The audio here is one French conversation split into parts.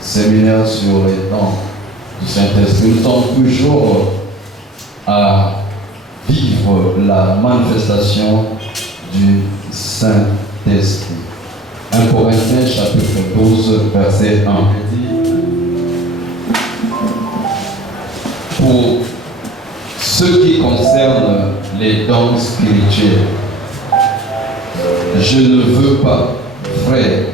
séminaire sur les dons du Saint-Esprit, nous sommes toujours à vivre la manifestation du Saint-Esprit. 1 Corinthiens chapitre 12, verset 1 dit: pour ce qui concerne les dons spirituels, je ne veux pas, frères,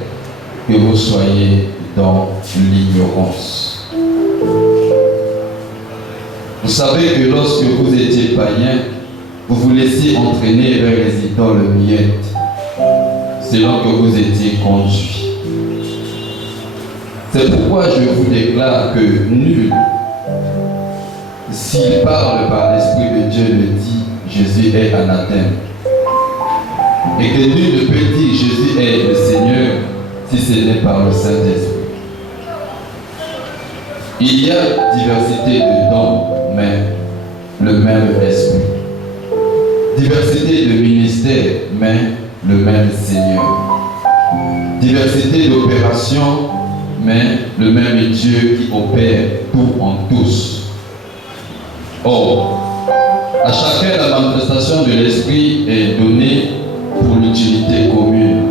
que vous soyez dans l'ignorance. Vous savez que lorsque vous étiez païens, vous vous laissiez entraîner vers les idoles muettes, selon que vous étiez conduits. C'est pourquoi je vous déclare que nul, s'il parle par l'Esprit de Dieu, le dit, Jésus est anathème. Et que nul ne peut dire Jésus est le Seigneur si ce n'est par le Saint-Esprit. Il y a diversité de dons, mais le même esprit. Diversité de ministères, mais le même Seigneur. Diversité d'opérations, mais le même Dieu qui opère tout en tous. Or, à chacun la manifestation de l'Esprit est donnée pour l'utilité commune.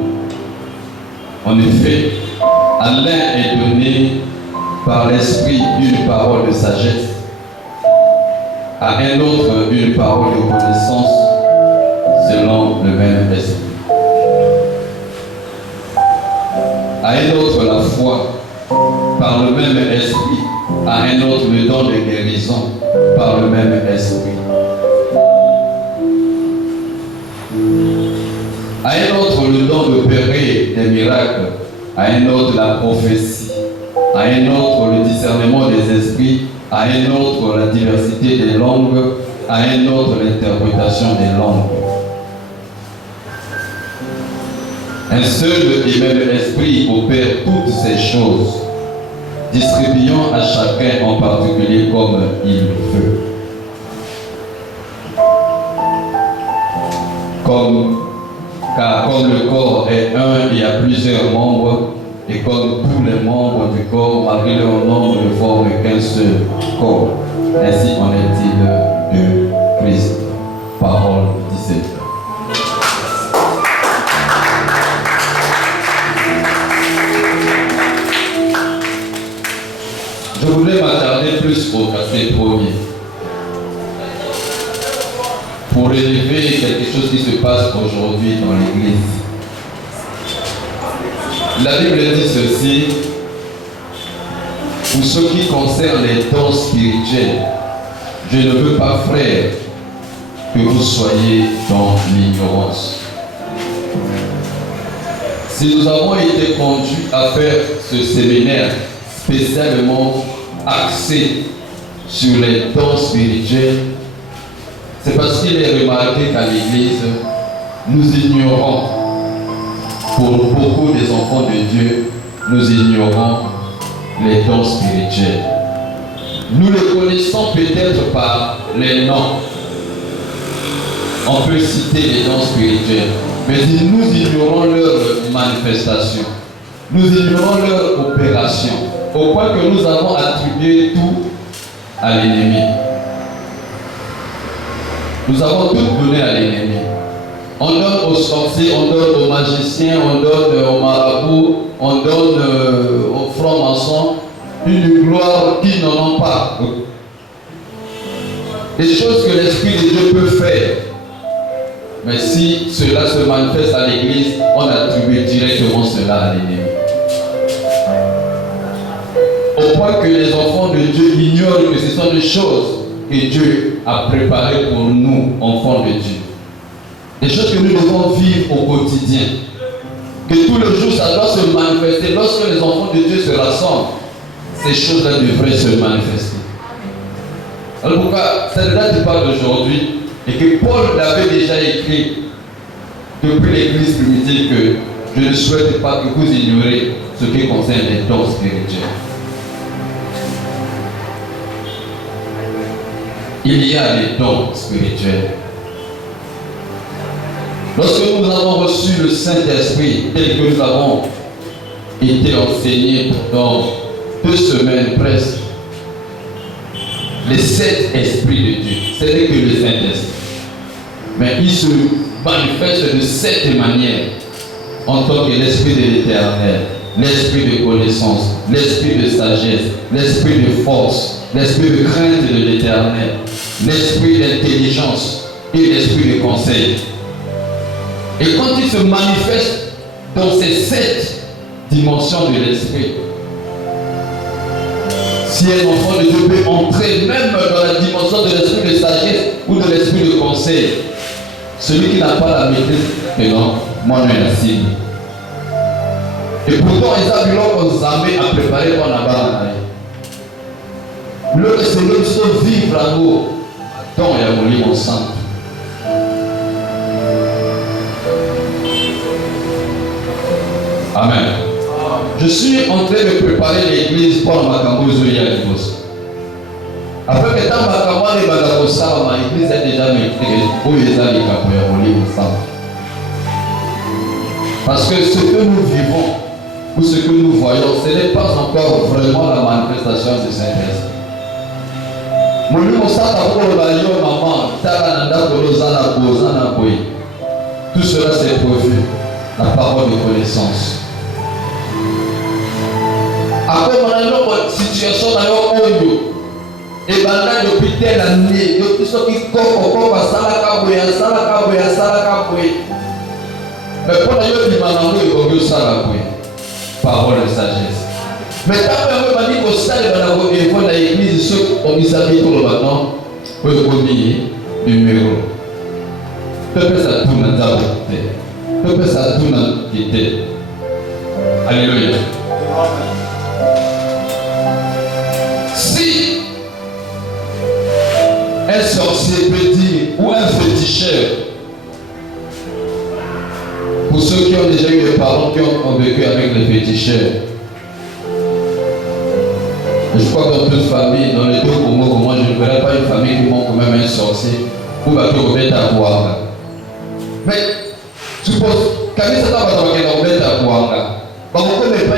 En effet, à l'un est donné par l'Esprit une parole de sagesse, à un autre une parole de connaissance selon le même esprit, à un autre la foi par le même esprit, à un autre le don de guérison par le même esprit, à un autre le don d'opérer des miracles, à un autre la prophétie, à un autre le discernement des esprits, à un autre la diversité des langues, à un autre l'interprétation des langues. Un seul et même esprit opère toutes ces choses, distribuant à chacun en particulier comme il veut. Car comme le corps est un et a plusieurs membres, et comme tous les membres du corps, malgré leur nombre, ne forment qu'un seul corps, ainsi en est-il de Christ. Parole 17. Je voulais m'attarder plus au verset premier pour relever quelque chose qui se passe aujourd'hui dans l'Église. La Bible dit ceci: pour ce qui concerne les dons spirituels, je ne veux pas, frères, que vous soyez dans l'ignorance. Si nous avons été conduits à faire ce séminaire spécialement axé sur les dons spirituels, c'est parce qu'il est remarqué qu'à l'Église, nous ignorons, pour beaucoup des enfants de Dieu, nous ignorons les dons spirituels. Nous les connaissons peut-être par les noms. On peut citer les dons spirituels, mais nous ignorons leur manifestation. Nous ignorons leur opération, au point que nous avons attribué tout à l'ennemi. Nous avons tout donné à l'ennemi. On donne aux sorciers, on donne aux magiciens, on donne aux marabouts, on donne aux francs-maçons une gloire qu'ils n'en ont pas. Des choses que l'Esprit de Dieu peut faire. Mais si cela se manifeste à l'Église, on attribue directement cela à l'ennemi. Au point que les enfants de Dieu ignorent que ce sont des choses que Dieu a préparées pour nous, enfants de Dieu. Des choses que nous devons vivre au quotidien. Que tous les jours, ça doit se manifester. Lorsque les enfants de Dieu se rassemblent, ces choses-là devraient se manifester. Alors pourquoi ça ne date pas d'aujourd'hui, et que Paul l'avait déjà écrit depuis l'Église primitive, que je ne souhaite pas que vous ignorez ce qui concerne les dons spirituels. Il y a les dons spirituels. Lorsque nous avons reçu le Saint-Esprit tel que nous avons été enseigné pendant 2 semaines presque les 7 esprits de Dieu. Ce n'est que le Saint-Esprit. Mais il se manifeste de 7 manières en tant que l'Esprit de l'Éternel, l'Esprit de connaissance, l'Esprit de sagesse, l'Esprit de force, l'Esprit de crainte de l'Éternel, l'Esprit d'intelligence et l'Esprit de conseil. Et quand il se manifeste dans ces 7 dimensions de l'Esprit, si un enfant de Dieu peut entrer même dans la dimension de l'Esprit de sagesse ou de l'Esprit de conseil, celui qui n'a pas la maîtrise, mais non, moi je la cible. Et pourtant, ils ont vu l'armée à préparer pour la barre. Le Seigneur se vivre à nous. Donc, il y a mon livre ensemble. Amen. Je suis en train de préparer l'église pour ma cambozoïa à l'église. Après que tant ma cambozoïa est bagabosa, ma église est déjà maîtrisée. Où les a les capoeira, mon livre ensemble. Parce que ce que nous vivons, ou ce que nous voyons, ce n'est pas encore vraiment la manifestation du Saint-Esprit. Mon livre ensemble, pour le baillon, maman, tout cela c'est prévu. La parole de connaissance. Après mon situation dans le monde, et maintenant depuis telle année, depuis ce qui coco, mais pour nous, il m'a demandé de parole de sagesse. Mais quand on m'a dit que ça, il faut l'église, ceux qui ont mis pour le bâton, pour le premier numéro. Peuple, ça tourne dans ta beauté. Peuple, ça tourne dans ta tête. Alléluia. Si un sorcier peut dire, ou un féticheur, pour ceux qui ont déjà eu des parents qui ont vécu avec les féticheurs, je crois que dans toute famille, dans les 2 Congo, moi je ne verrai pas une famille qui montre même un sorcier ou va te remettre à boire. Mais suppose, quand il s'attend à remettre à boire, quand vous ne connaissez pas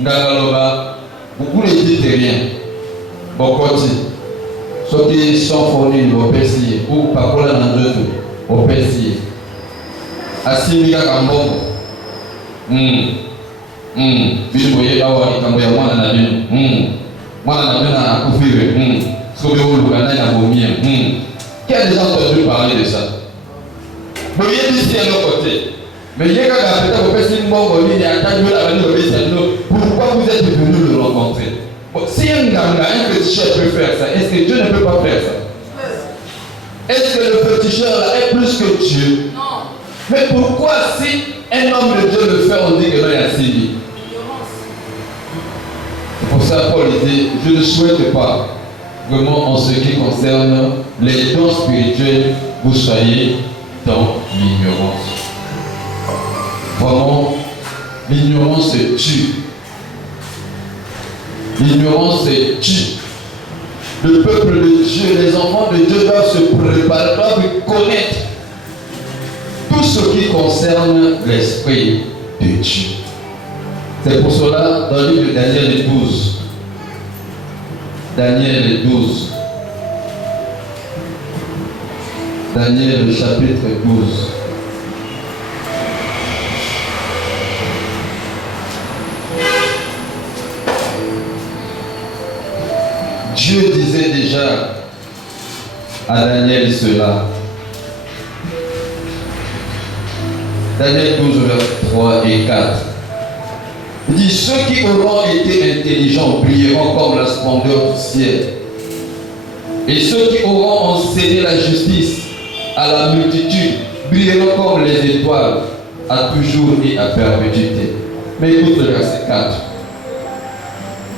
Nganga, beaucoup ne disent rien. Bon, côté, ceux qui sont fournis, vont pessier, ou par contre, dans deux, vont pessier. Asimika Kambon. Biboye awa ikamboya mwana na bino. Mwana na bino akufire. Sobe olukana na bomia. Qui a déjà entendu parler de ça? Boye d'ici à l'autre côté. Mais il y a peut-être que personne ne a entendu la venue de pourquoi vous êtes venu le rencontrer? Si un ganga, un féticheur peut faire ça, est-ce que Dieu ne peut pas faire ça? Est-ce que le féticheur là est plus que Dieu? Non. Mais pourquoi si un homme de Dieu le fait, on dit que non, il y a Sylvie? C'est pour ça Paul dit, je ne souhaite pas, vraiment en ce qui concerne les dons spirituels, vous soyez dans l'ignorance. Vraiment, l'ignorance tue. L'ignorance tue. Le peuple de Dieu, les enfants de Dieu doivent se préparer, doivent connaître tout ce qui concerne l'Esprit de Dieu. C'est pour cela, dans le livre de Daniel 12, Daniel 12, Daniel le chapitre 12, Dieu disait déjà à Daniel cela. Daniel 12, verset 3 et 4. Il dit, ceux qui auront été intelligents brilleront comme la splendeur du ciel. Et ceux qui auront enseigné la justice à la multitude brilleront comme les étoiles à toujours et à perpétuité. Mais écoute le verset 4.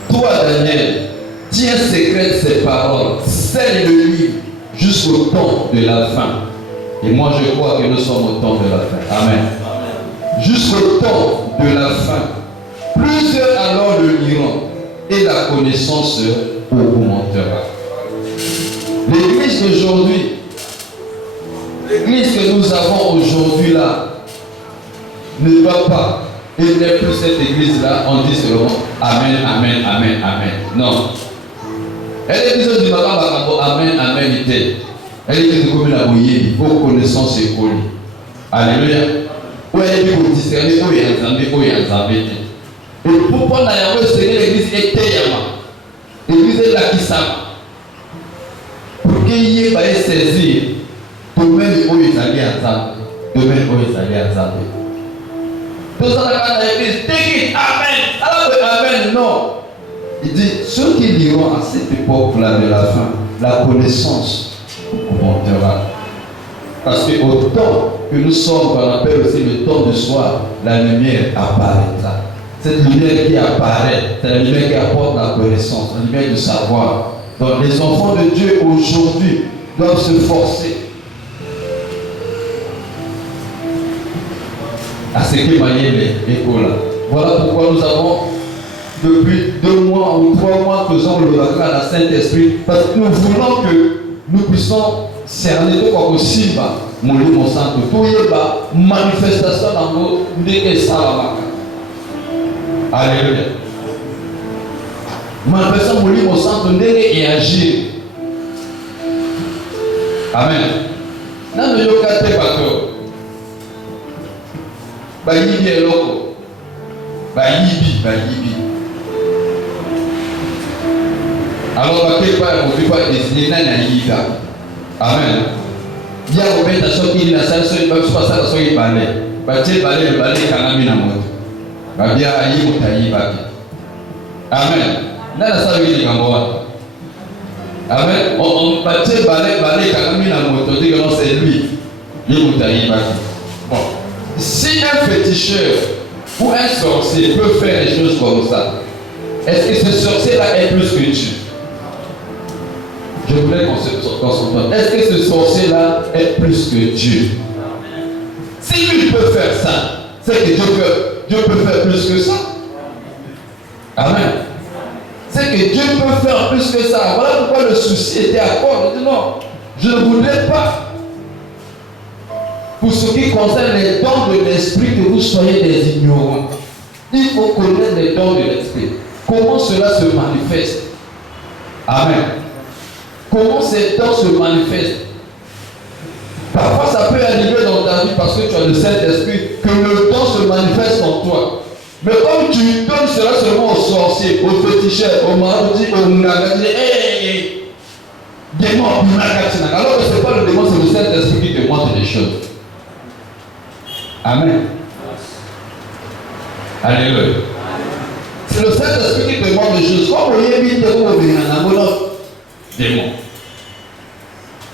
Toi, Daniel, tiens secrète ces paroles, scelle le livre jusqu'au temps de la fin. Et moi je crois que nous sommes au temps de la fin. Amen. Jusqu'au temps de la fin. Plusieurs alors le liront et la connaissance augmentera. L'église d'aujourd'hui, l'église que nous avons aujourd'hui là, ne va pas il n'est plus cette église-là, on dit seulement Amen, Amen, Amen, Amen. Non. Elle est l'église du matin, Amen, Amen, elle est l'église comme la bouillie, vos connaissances et colis. Alléluia. Où elle dit vous discernez, où il y a un zambé, où il y a un zambé. Et pourquoi n'a-t-il pas l'église était Yama? L'église est là qui s'aime. Pour qu'il y ait pas saisir, domaine où ils allaient ensemble, domaine où ils allaient ensemble. Tout ça, dans l'église, take it, Amen. Alors, Amen, non. Il dit, ceux qui liront à cette époque-là de la fin, la connaissance augmentera. Parce que au temps que nous sommes, qu'on appelle aussi le temps du soir, la lumière apparaîtra. Cette lumière qui apparaît, c'est la lumière qui apporte la connaissance, la lumière du savoir. Donc les enfants de Dieu aujourd'hui doivent se forcer à ce que manier les écoles. Voilà pourquoi nous avons depuis 2 mois ou 3 mois faisons le vaccin à la Saint-Esprit, parce que nous voulons que nous puissions cerner tout comme aussi bas, mon Dieu, mon sang, tout y est manifestation dans nos ndenge salamaka. Alléluia. Manifestation mon Dieu, mon sang, tout ndenge et agir. Amen. Nan yo kate bato. Ba yibi eloko. Ba yibi. Alors, quelque part, on ne peut pas désigner Nanaïga. Amen. Il y a un moment où il y a un salle, il y a un salle, il y a un balai. Il y a un balai, il y a un balai, il y a un balai. Amen. Nana salle, il y a un balai. Amen. On bâtit le balai, il y a un balai, on dit que non, c'est lui. Il y a un balai. Bon. Si un féticheur ou un sorcier peut faire des choses comme ça, est-ce que ce sorcier-là est plus que Dieu? Je voulais qu'on se concentre. Est-ce que ce sorcier-là est plus que Dieu? Si lui peut faire ça, c'est que Dieu peut faire plus que ça. Amen. C'est que Dieu peut faire plus que ça. Voilà pourquoi le souci était à quoi? Il dit non, je ne voudrais pas. Pour ce qui concerne les dons de l'esprit, que vous soyez des ignorants. Il faut connaître les dons de l'esprit. Comment cela se manifeste? Amen. Comment ces dons se manifestent? Parfois ça peut arriver dans ta vie parce que tu as le Saint-Esprit que le don se manifeste en toi. Mais comme tu donnes cela seulement aux sorciers, aux féticheurs, aux marabouts, aux ngagas, tu dis hey, démon, alors que ce n'est pas le démon, c'est le Saint-Esprit qui te montre les choses. Amen. Alléluia. C'est le Saint-Esprit qui te montre les choses. Comme vous voyez, démon.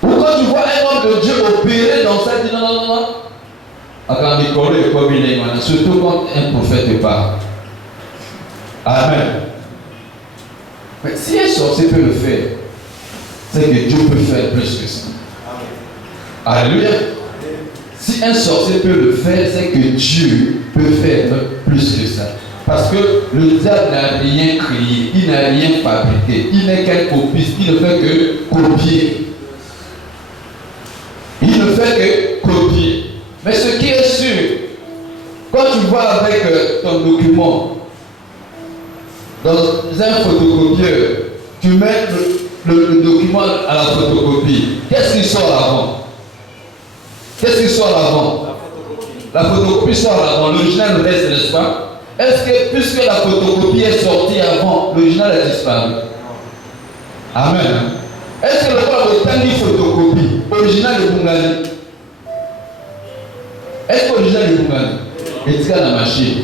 Ou quand tu vois un homme de Dieu opérer dans ça, tu dis non. Surtout quand un prophète parle. Amen. Mais si un sorcier peut le faire, c'est que Dieu peut faire plus que ça. Alléluia. Si un sorcier peut le faire, c'est que Dieu peut faire plus que ça. Parce que le diable n'a rien créé, il n'a rien fabriqué, il n'est qu'un copiste, il ne fait que copier. Il ne fait que copier. Mais ce qui est sûr, quand tu vas avec ton document dans un photocopieur, tu mets le document à la photocopie, qu'est-ce qui sort avant? Qu'est-ce qui sort avant? La photocopie sort avant, l'original reste, n'est-ce pas? Est-ce que puisque la photocopie est sortie avant, l'original a disparu? Amen. Est-ce que le corps de Tangi photocopie, original de Bungali? Est-ce que l'original de Bungali? Et tu as la machine.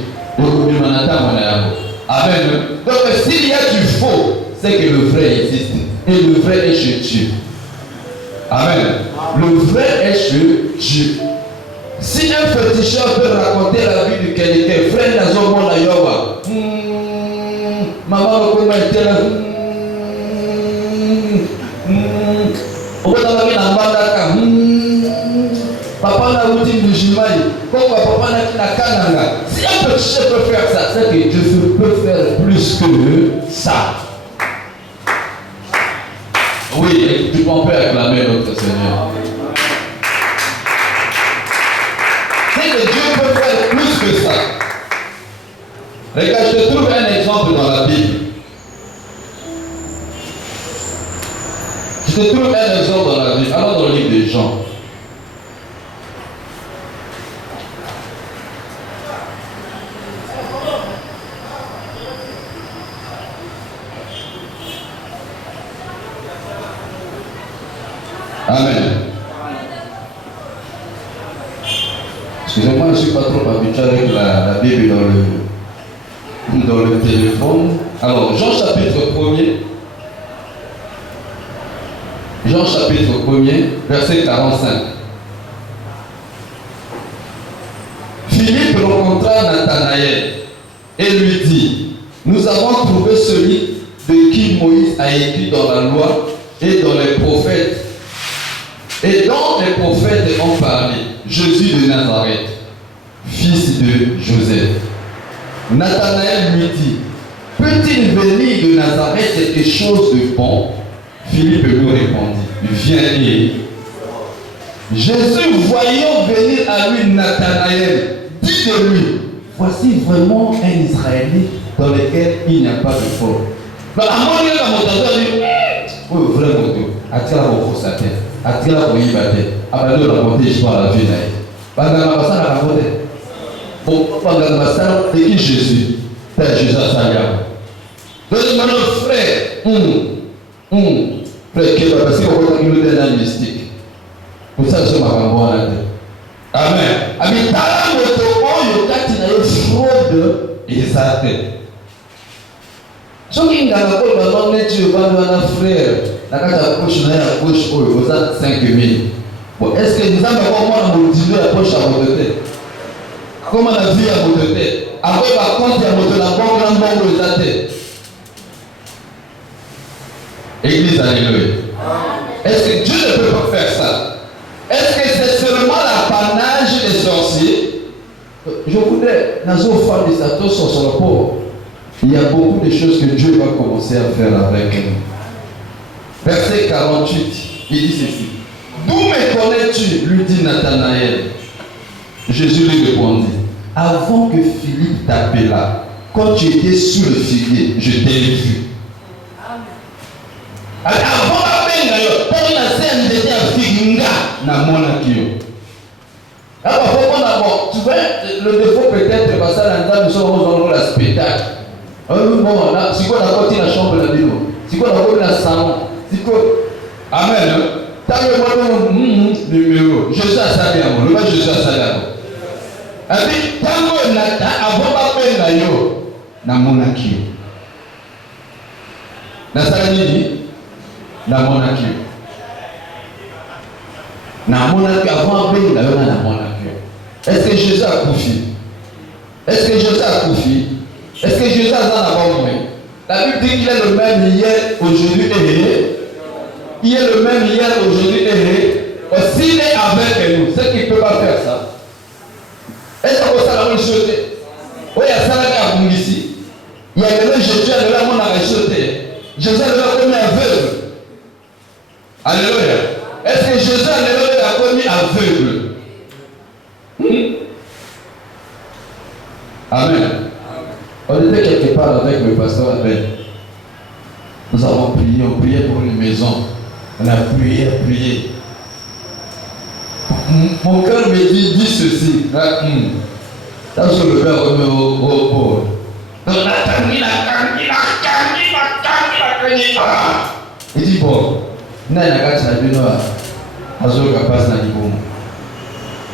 Amen. Donc s'il y a du faux, c'est que le vrai existe. Et le vrai est chez Dieu. Amen. Le vrai est chez Dieu. Si un féticheur peut raconter la vie de quelqu'un, frère Nazomo Nayoba, maman, comment était là? Papa n'a pas dit musulman, pourquoi papa n'a pas kananga? Si un féticheur peut faire ça, c'est que Dieu peut faire plus que ça. Oui, tu peux acclamer notre Seigneur. C'est que Dieu peut faire plus que ça. Regarde, je te trouve un exemple dans la Bible. Je te trouve un exemple dans la Bible. Alors dans le livre de Jean. Amen. Excusez-moi, je ne suis pas trop habitué avec la Bible dans le téléphone. Alors, Jean chapitre 1er. Jean chapitre 1er, verset 45. Philippe rencontra Nathanaël et lui dit, nous avons trouvé celui de qui Moïse a écrit dans la loi et dans les prophètes. Et dont les prophètes ont parlé, Jésus de Nazareth, fils de Joseph. Nathanaël lui dit, peut-il venir de Nazareth quelque chose de bon? Philippe lui répondit, viens et Jésus, voyant venir à lui Nathanaël, dit de lui, voici vraiment un Israélite dans lequel il n'y a pas de faute. Donc, à mon avis, la montagne dit, oui, vraiment, attire la faussateur, attire la boyibate, abandonne la montée, je vois la vie. Pendant la passage, la montée. Bon, pendant la passage, et qui Jésus? Père Jésus à Salia. Donc, mon frère, frère, qui va passer au côté de la mystique. Pour ça, je m'abandonne. Amen. Amen. Dans le temps, il y a une fraude exacte. Ce qui est dans la cour, maintenant, tu vas voir un frère, la carte à poche, la poche, vous avez 5 000. Bon, est-ce que nous avons comment motiver la poche à votre tête? Comment la vie à votre tête? Après, par contre, il y a votre la bonne grande bombe de la tête. Église, alléluia. Est-ce que Dieu ne peut pas faire ça? Est-ce que c'est seulement l'apanage des sorciers? Je voudrais, dans une femme de Satan sur le pauvre, il y a beaucoup de choses que Dieu va commencer à faire avec nous. Verset 48, il dit ceci. D'où me connais-tu? Lui dit Nathanaël. Jésus lui répondit, avant que Philippe t'appela, quand tu étais sous le figuier, je t'ai vu. Avant la peine, pour la scène, j'étais à Figinga, na Monakio. Alors, d'abord, tu vois, le défaut peut-être, parce que là, nous sommes dans le spectacle. Bon, là, c'est quoi la côté de la chambre de la Bible? C'est quoi la côté de la salon? C'est quoi? Amen. T'as le bon numéro. Je suis à Saliamo. Le je suis à Saliamo. Avec tant que Nata, avant la peine, là, yo, na Monakio. Na Salami, na Monakio. Na Monakio, avant la peine, là, yo, na Monakio. Est-ce que Jésus a confié? Est-ce que Jésus a confié? Est-ce que Jésus a d'abord moi? La Bible dit qu'il est le même hier, aujourd'hui et il est le même hier, aujourd'hui et s'il est avec nous, c'est qu'il ne peut pas faire ça. Est-ce que ça va rejeter? Oui, il y a ça là qui a ici. Il y a le Jésus, il y a le monde à rejeter. Jésus a le commis aveugle. Alléluia. Est-ce que Jésus a commis aveugle? Amen. On était quelque part avec le pasteur Abel. Nous avons prié, on priait pour une maison. On a prié, prié. Mon cœur me dit ceci. Là, je le père remet au pauvre. Il dit bon, n'a pas de la noire. Azo capaz na libon.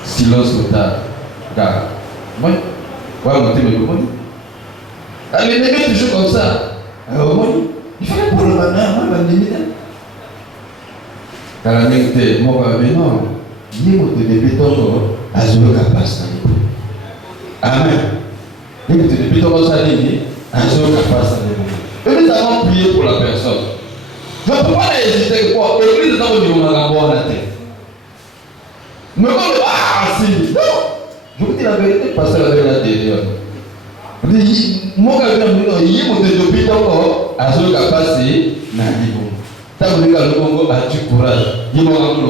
Silence total. Car, moi, ouais, monter mes bonnes. Elle est toujours comme ça. Alors, moi, il fallait pour le matin, moi, je vais me car la mère moi, mais non, il y a des débutants à Zolo Capas. Amen. Il y a des débutants à Zolo Capas. Et nous avons prié pour la personne. Je ne peux pas hésiter quoi. L'église est au niveau de la bonne tête. Mais quand si, non, je vous dis la vérité, parce que la vérité est moi, quand je dis que je suis à Zolo Capas, n'a dit bon. Tant que le Congo a du courage, il m'a rendu le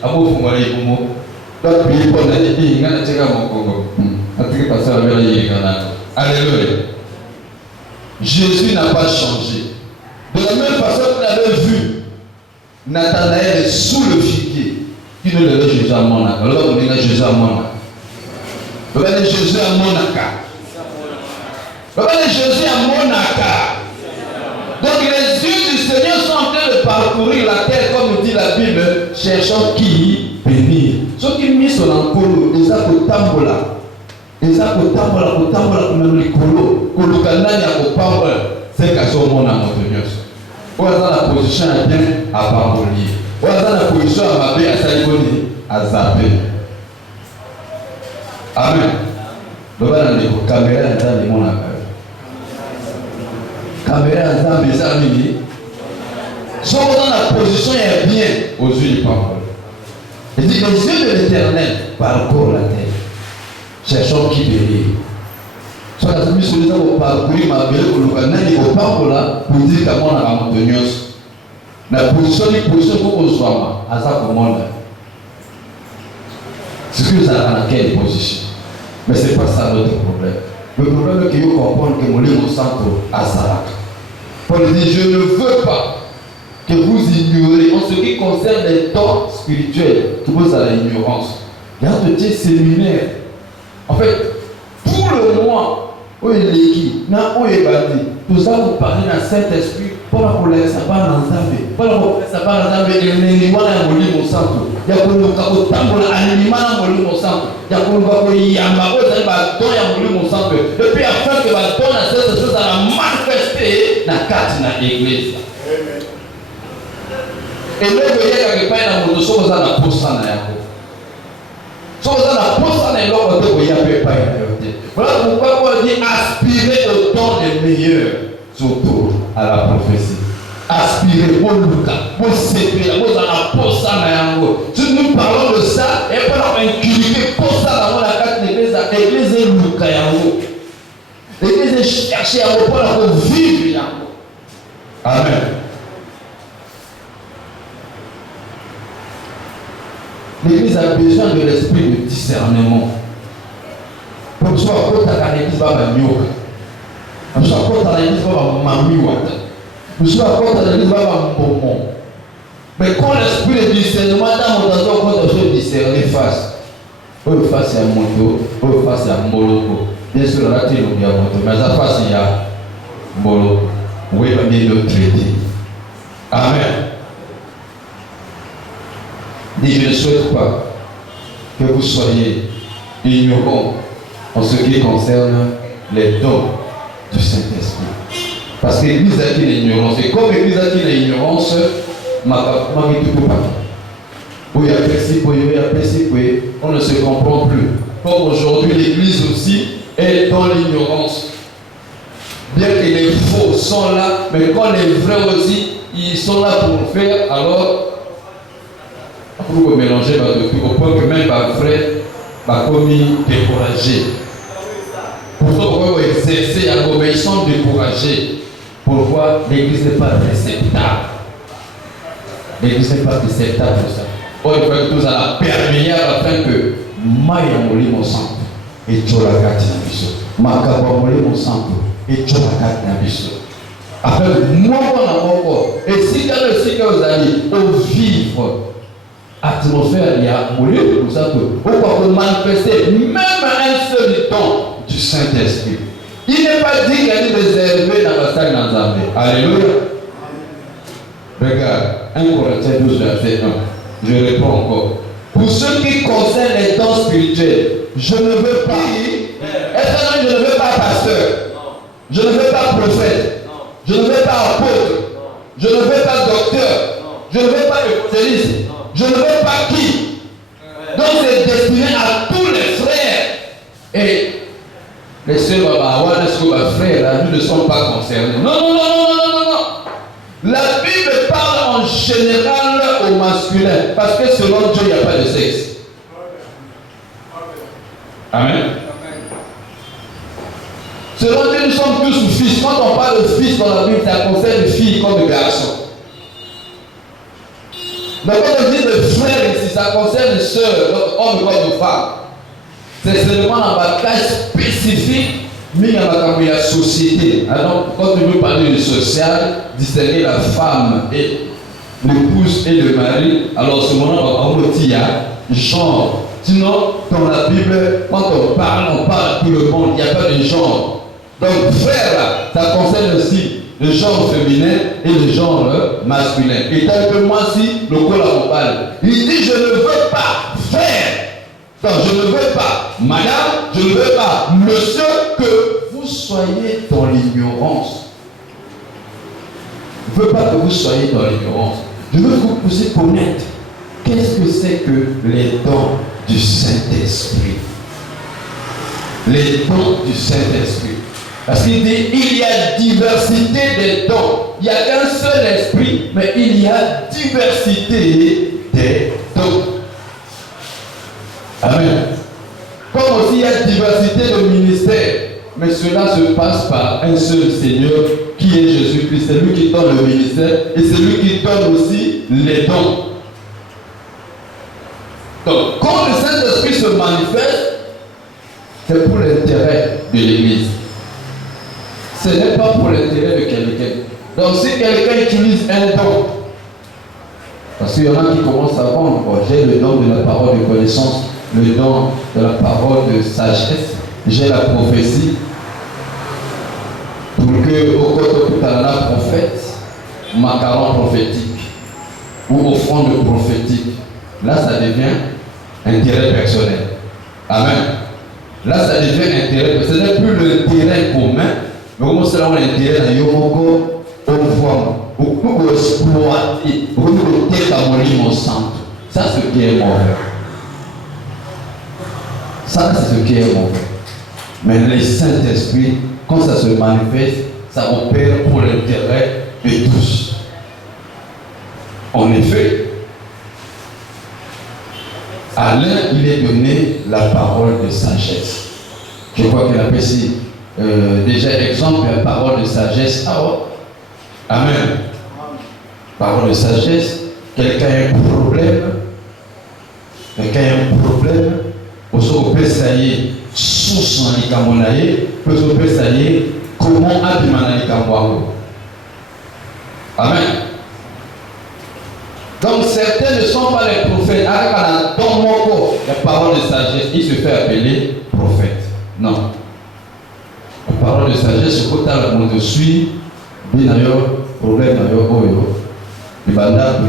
à vous pour aller pour moi. Tant que il faut aller, il y a un Congo. Après, passer à la vérité, alléluia. Jésus n'a pas changé. De la même façon qu'il avait vu Nathanaël sous le figuier, qui ne le Jésus à Monaco. Alors on dit Jésus à Monaco. On va dire Jésus à Monaco. On va dire Jésus à Monaco. Donc les yeux du Seigneur sont en train de parcourir la terre, comme dit la Bible, cherchant qui bénir. Ceux qui mis sur l'encolo, les akotambola. Les akotambola, comme les colo, kolokanani akotambola, c'est qu'à ce moment-là, on a la position à bien à pambolier. On a la position à mabé à saliboni, à zapper. Amen. Donc on a les caméras dans les mondes. Caméra dans les amis. Si on dans la position est bien aux yeux du pambol. Il dit les yeux de l'Éternel parcourent la terre, cherchant qui bénir. Soit la famille sur les arbres parcourir ma belle ou le canal au pambola pour dire qu'à moi la montaigneuse. La position pour qu'on soit à ça pour moi. C'est ce que vous avez dans quelle position. Mais ce n'est pas ça notre problème. Le problème est que vous comprenez que mon livre centre à Sarak. Paul dit je ne veux pas que vous ignorez en ce qui concerne les dons spirituels, que vous avez l'ignorance. Il y a de petits séminaires. En fait, tout le mois, où est l'équipe, où est bâti, tout ça vous parlez dans Saint-Esprit, pour la colère, ça va dans Zambé, pour la colère, ça va dans Zambé, et l'élément est molli mon sang. Il y a qu'on nous a tambour, l'élément est molli mon sang. Il y a qu'on nous a dit, il y a un don, il y a molli mon sang. Et puis afin que la donne à cette chose, à la manifester dans la carte de l'église. Et là, vous voyez quelque part dans mon dossier, vous avez la poste en arrière. Si vous avez la poste en arrière, vous voyez un peu pas. Voilà pourquoi on dit aspirer au temps des meilleurs, surtout à la prophétie. Aspirer au Lucas, au CP, au poste en arrière. Si nous parlons de ça, et pour inculquer poste en arrière, la carte de l'église, l'église est Lucas. L'église est cherchée à pour vivre. Amen. L'église a besoin de l'esprit de discernement. Pour que ce soit à l'église, va m'amioka. Pour que ce soit à l'église, va m'amiwata. Pour que ce soit à l'église, va m'ambomon. Mais quand l'esprit de discernement dans mon temps, quand on se discerner face. Au face, il y a moto, au face, il y a moloko. Bien sûr, là, il y a moto. Mais à face, il y a moloko. Oui, il va bien le traiter. Amen. Et je ne souhaite pas que vous soyez ignorants en ce qui concerne les dons du Saint-Esprit. Parce que l'Église a dit l'ignorance. Et comme l'Église a dit l'ignorance, on ne se comprend plus. Comme aujourd'hui, l'Église aussi est dans l'ignorance. Bien que les faux sont là, mais quand les vrais aussi, ils sont là pour faire, alors pour mélanger au point que même ma frère m'a commis découragé. Pourquoi on va exercer ils sont découragés. Pourquoi l'église n'est pas réceptable? L'église n'est pas réceptable pour ça. On va faire tout ça perméable afin que Maya moli mon sang et Tcholagati na biso. Makaba moli mon sang et Tcholagati na biso. Afin que moi, et si vous allez au vivre, atmosphère, il y a moulu pour ça que on peut manifester même un seul don du Saint-Esprit. Il n'est pas dit qu'il est réservé dans la salle d'Anzambé. Alléluia. Regarde, 1 Corinthiens 12, verset 1. Je réponds encore. Pour ce qui concerne les dons spirituels, je ne veux pas. Est-ce que je ne veux pas pasteur? Je ne veux pas prophète. Je ne veux pas apôtre. Je ne veux pas docteur. Je ne veux pas évangéliste. Je ne veux pas qui. Donc c'est destiné à tous les frères. Et les sœurs, frères, nous ne sommes pas concernés. Non. La Bible parle en général au masculin. Parce que selon Dieu, il n'y a pas de sexe. Amen. Selon Dieu, nous sommes tous fils. Quand on parle de fils dans la Bible, ça concerne les filles comme les garçons. Mais quand on dit de frères ici, ça concerne les sœurs, hommes comme les femmes. C'est seulement un bagage spécifique Mais il y a la société. Alors, quand tu veux parler du social, distinguer la femme et l'épouse et le mari, alors ce moment, on dit genre. Sinon, dans la Bible, quand on parle à tout le monde, il n'y a pas de genre. Donc, frère, ça concerne aussi le genre féminin et le genre masculin. Et tel que moi, si le col à parle, il dit je ne veux pas faire. Donc, je ne veux pas, madame, je ne veux pas, monsieur, que vous soyez dans l'ignorance. Je ne veux pas que vous soyez dans l'ignorance. Je veux que vous puissiez connaître qu'est-ce que c'est que les dons du Saint-Esprit. Les dons du Saint-Esprit. Parce qu'il dit, il y a diversité des dons. Il n'y a qu'un seul esprit, mais il y a diversité des dons. Amen. Comme aussi il y a diversité de ministères, mais cela se passe par un seul Seigneur qui est Jésus-Christ. C'est lui qui donne le ministère et c'est lui qui donne aussi les dons. Donc, quand le Saint-Esprit se manifeste, c'est pour l'intérêt de l'Église. Ce n'est pas pour l'intérêt de quelqu'un. Donc, si quelqu'un utilise un don, parce qu'il y en a qui commencent à vendre, bon, j'ai le don de la parole de connaissance, le don de la parole de sagesse, j'ai la prophétie, pour que au côté de la prophète, macaron prophétique ou offrande prophétique, là ça devient intérêt personnel. Amen. Là ça devient intérêt, ce n'est plus l'intérêt commun, mais comment cela l'intérêt dans Yomoko, au pouvoir, pour exploiter, pour détamolir mon centre. Ça c'est ce qui est mauvais. Ça c'est ce qui est mauvais. Mais le Saint-Esprit, quand ça se manifeste, ça opère pour l'intérêt de tous. En effet, à l'un, il est donné la parole de sagesse. Je crois qu'il a ici déjà exemple, la parole de sagesse. Amen. Parole de sagesse. Quelqu'un a un problème. Quelqu'un a un problème. On peut essayer sous son likamonaye. On peut essayer comment abimana likamwao. Amen. Donc certains ne sont pas les prophètes. Dans mon corps, la parole de sagesse, il se fait appeler prophète. Non. La parole de sagesse, ce côté là, on te suit, bien d'ailleurs, problème d'ailleurs, le bandable,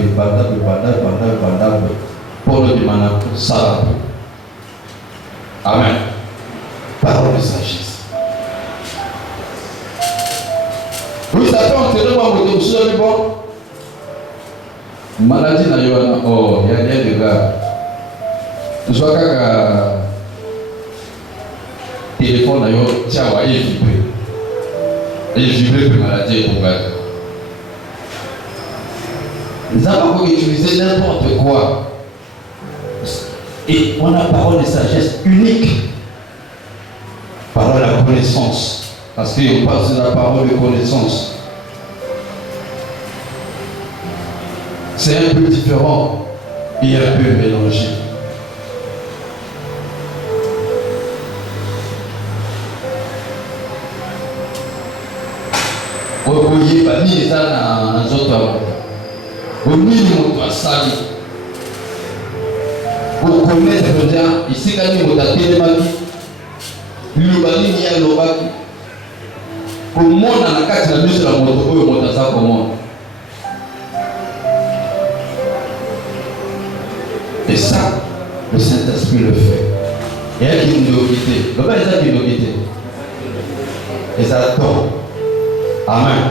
pour le demandeur, ça. Amen. Parole de sagesse. Oui, ça peut entrer dans mon côté, vous bon. Maladie n'a eu un oh, il y a des dégâts. Tu vois que téléphone n'a eu tiens, il est vibré. Il est vibré pour maladie pour gars. Nous avons utilisé n'importe quoi. Et on a parole de sagesse unique. Parole de connaissance. Parce qu'on parle de la parole de connaissance. C'est un peu différent et un peu mélangé. Vous voyez, pas ni ça dans les autres. Vous minimum toi sali. Vous connaissez déjà ici quand vous avez télémaki, le bani ni a l'obaki. Pour moi dans la carte la mise la moto ou moto ça comment. Et ça, le Saint-Esprit le fait. Il y a qui nous doit quitter. Le père est qui nous doit quitter. Et ça attend. Amen.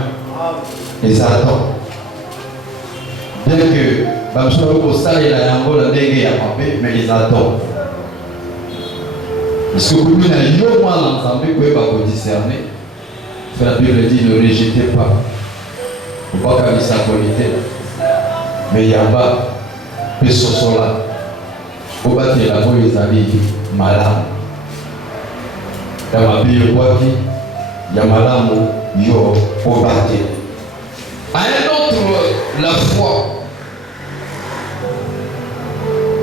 Et ça attend. Bien que, je suis au stade de la Yango, la dégué à papier, mais ils attendent. Parce que vous avez un mal ensemble, vous ne pouvez pas discerner. La Bible dit ne rejetez pas. Il ne faut pas garder sa qualité. Mais il y a pas. Mais ce sont là. Au bas de la voie, ils allaient malades. Dans ma Bible, il y a malade, il y a au bas. À un autre, la foi.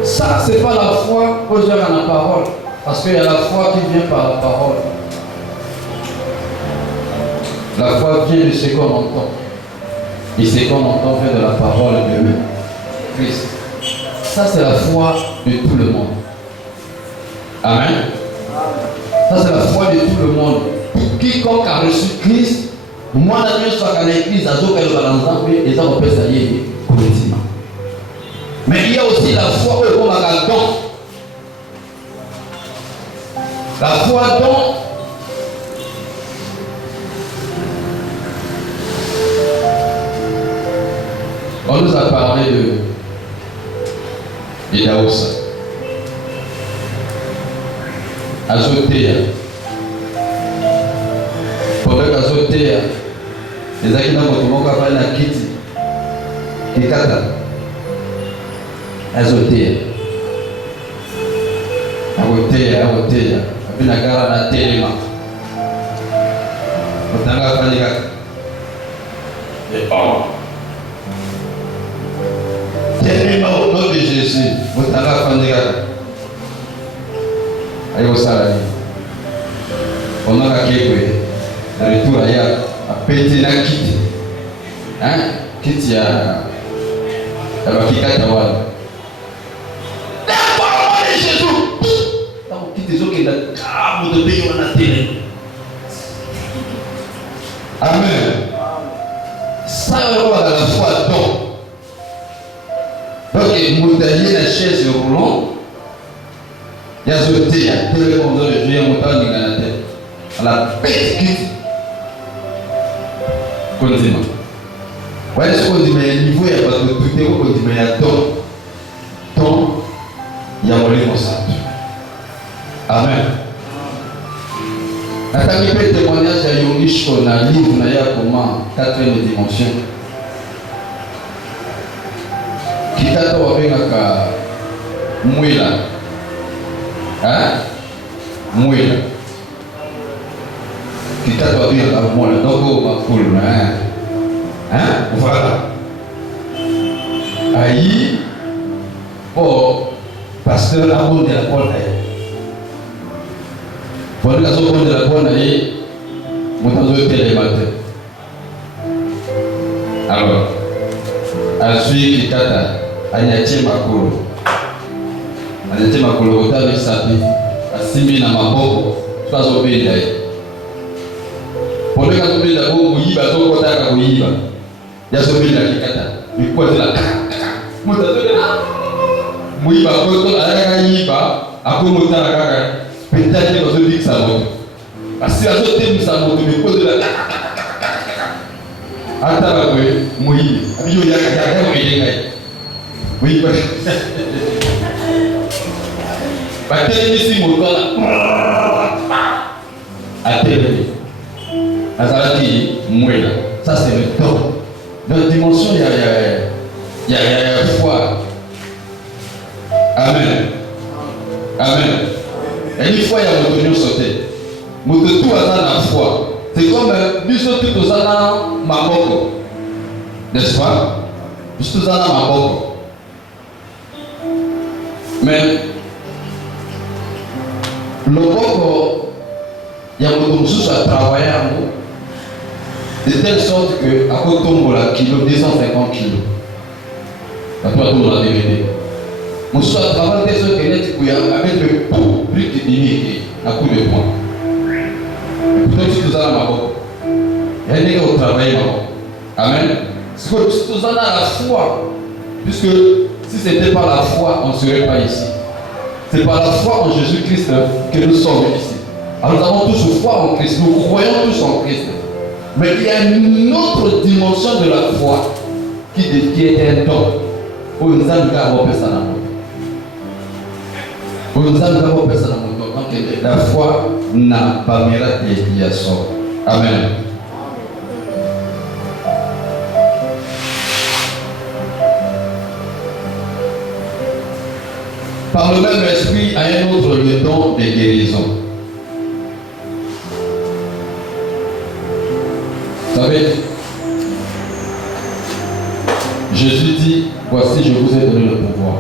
Ça, ce n'est pas la foi que j'ai dans la parole. Parce qu'il y a la foi qui vient par la parole. La foi vient de ce qu'on entend. Et ce qu'on entend vient de la parole de Christ. Ça, c'est la foi de tout le monde. Amen. Ça, c'est la foi de tout le monde. Quiconque a reçu Christ, moi, la Dieu soit à l'église, à Zoka, et les gens peuvent s'allier collectivement. Mais il y a aussi la foi où on a le don. La foi don. On nous a parlé de Daoussa. Azotea. Pendant qu'Azotea, les Akina Motomoko a parlé de Kiti. Kikata. Azotea. Agotea. Abina gara na telema. Otanga panika. Telema au nom de Jésus. Otanga panika. Ayo salami. Onaka kekwe. Na retour aya apeti na kiti. Hein? Kiti ya bakikata wala. Amen. Ça, on va dans la foi donc. Donc, il y a la chaise roulant. Il y a ce thé, il y a le condor de juillet, il y a la tête. À la petite. Continue. Voilà ce qu'on dit, mais le niveau, il n'y a pas de tout, il y a don. Don, il y a volé mon sang. Amen. Nataka nipe témoignage ya Yongisho na livre na ya comment 4e dimension. Kitato wabengaka mwila. Hein? Mwila. Kitato wabengaka mwila. Donc makulu, hein? Hein? Voilà. Aïe. Oh, pasteur Abon de la Porte. Pendant que je suis la bonne année, je suis télématin. Alors, Azui Kikata, Anyache Makolo. Anyache Makolo, Otave Sapi, Asimi na Maboko, soit au pays d'ailleurs. Pendant que je suis là, je suis là, je suis là, je suis là, Kikata. Mais quoi de la Mouiba, Koto, Ayayiba, Akomota, Kaka. Peut-être que vous dites ça. Parce que vous avez dit ça, vous avez dit ça. Attends, oui, il y a oui, parce que ici, mon corps, ça c'est le temps. Dans la dimension, il y a foi. Amen. Amen. Et une fois, il y a mon tonneau sauté. Mon tout a la foi. C'est comme nous sommes tous dans ma boque. N'est-ce pas? Nous sommes dans ma boque. Mais le boque, il y a mon tonneau qui a travaillé à nous. De telle sorte que, à côté de la kilo, 250 kilos. La toi, tout le monde a déménagé. Mon soir travaille des autres avec le pot, plus de demi à coup de poing. Plutôt si tu as ma boque, il y a des gens qui travaillent. Amen. Si tu as la foi, puisque si ce n'était pas la foi, on ne serait pas ici. C'est par la foi en Jésus-Christ que nous sommes ici. Alors nous avons tous foi en Christ, nous croyons tous en Christ. Mais il y a une autre dimension de la foi qui est un don. Où nous avons personne. Donc la foi n'a pas miracle qui a sort. Amen. Par le même esprit, à un autre le don de guérison. Vous savez, Jésus dit, voici je vous ai donné le pouvoir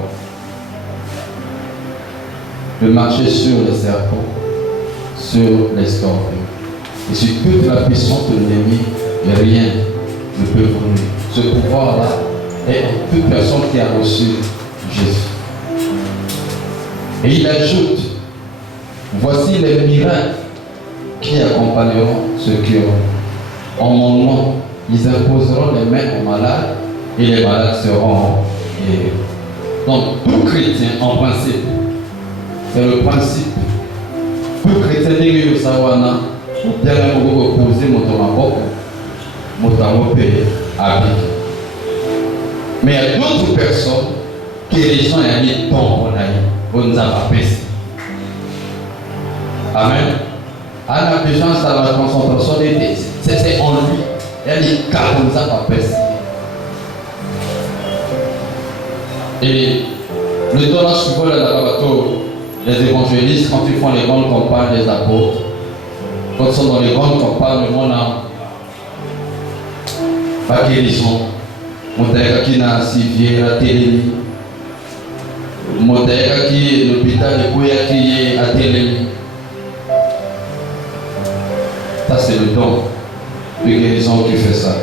de marcher sur les serpents, sur les scorpions Et sur toute la puissance de l'ennemi, rien ne peut vous nuire. Ce pouvoir-là est en toute personne qui a reçu Jésus. Et il ajoute, voici les miracles qui accompagneront ceux qui ont. En mon nom, ils imposeront les mains aux malades et les malades seront guéris. Donc, tout chrétien, en principe, c'est le principe. Tout chrétien, dès que vous savez, vous avez posé votre habit. Mais il y a d'autres personnes qui les gens ont mis dans vous nous avez apprécié. Amen. On a besoin de la concentration des textes. C'est en lui. Il y a des cas qu'on nous a apprécié. Et le temps là, souvent, les évangélistes, quand ils font les grandes campagnes des apôtres, quand ils sont dans les grandes campagnes, le monde a pas guérison. Modèle qui n'a civier, la télé. Modèle qui est l'hôpital de Kouya qui est à télé. Ça, c'est le don de guérison qui fait ça.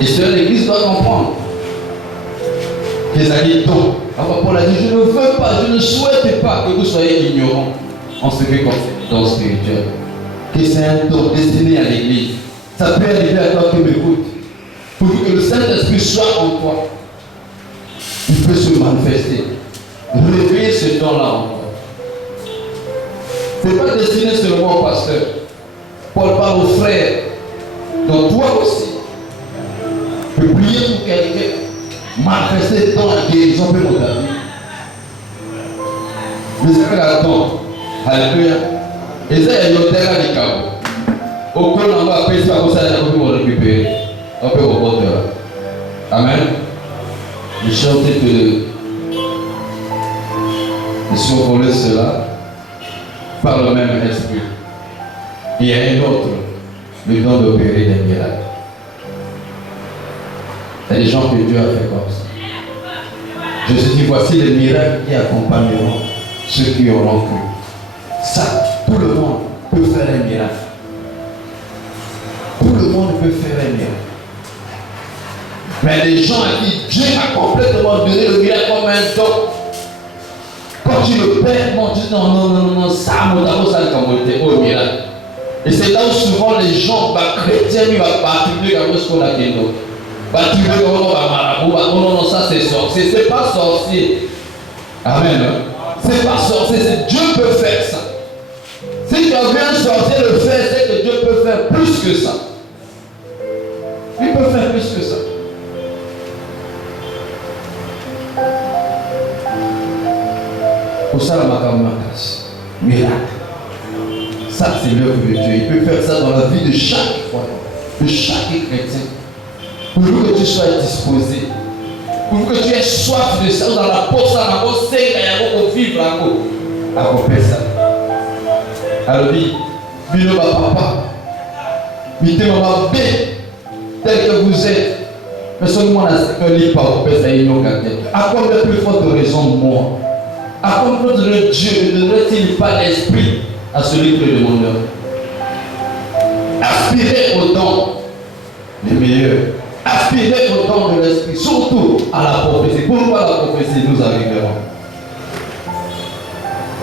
Et c'est l'Église doit comprendre. Les alliés dons. Alors Paul a dit, je ne veux pas, je ne souhaite pas que vous soyez ignorants en ce qui concerne le don spirituel. Que c'est un don destiné à l'Église. Ça peut arriver à toi qui m'écoute. Pour que le Saint-Esprit soit en toi, il peut se manifester. Réveiller ce don-là en toi. Ce n'est pas destiné seulement au pasteur. Paul parle aux frères. Donc toi aussi, tu peux prier pour quelqu'un. Manifester dans la guérison de mon ami. Mais c'est un don. Alléluia. Et ça, il y a un terrain de chaos. Aucun n'en va payer ça pour ça, il va récupérer. On peut reporter là. Amen. Je chantais que de survoler cela par le même esprit. Il y a un autre, le don d'opérer des miracles. Il y a des gens que Dieu a fait comme ça. Je suis dit, voici les miracles qui accompagneront ceux qui auront cru. Ça, tout le monde peut faire un miracle. Tout le monde peut faire un miracle. Mais les gens à qui Dieu a complètement donné le miracle comme un don, quand tu le perds, tu dis non, ça m'a au miracle. Et c'est là où souvent les gens, chrétiens, ils vont particulier comme ce qu'on a dit. Non, ça c'est sorcier. C'est pas sorcier. Amen. C'est pas sorcier, c'est Dieu peut faire ça. Si tu as vu un sorcier le faire, c'est que Dieu peut faire plus que ça. Il peut faire plus que ça. Pour ça, la macasse, miracle. Ça, c'est l'œuvre de Dieu. Il peut faire ça dans la vie de chaque croyant, de chaque chrétien. Pour que tu sois disposé, pour que tu aies soif de ça, dans la peau, ça, la peau, c'est pour vivre la peau. À faire ça. Alors, Bino papa, Mité maman B, tel que vous êtes, mais seulement la sécurité par vous, ça y est. À quoi de plus forte raison, moi? À quoi de Dieu ne donnerait-il pas l'esprit à celui qui le demande? Aspirez au don, les meilleurs. Aspirez au don de l'esprit, surtout à la prophétie. Pourquoi la prophétie nous arrivera?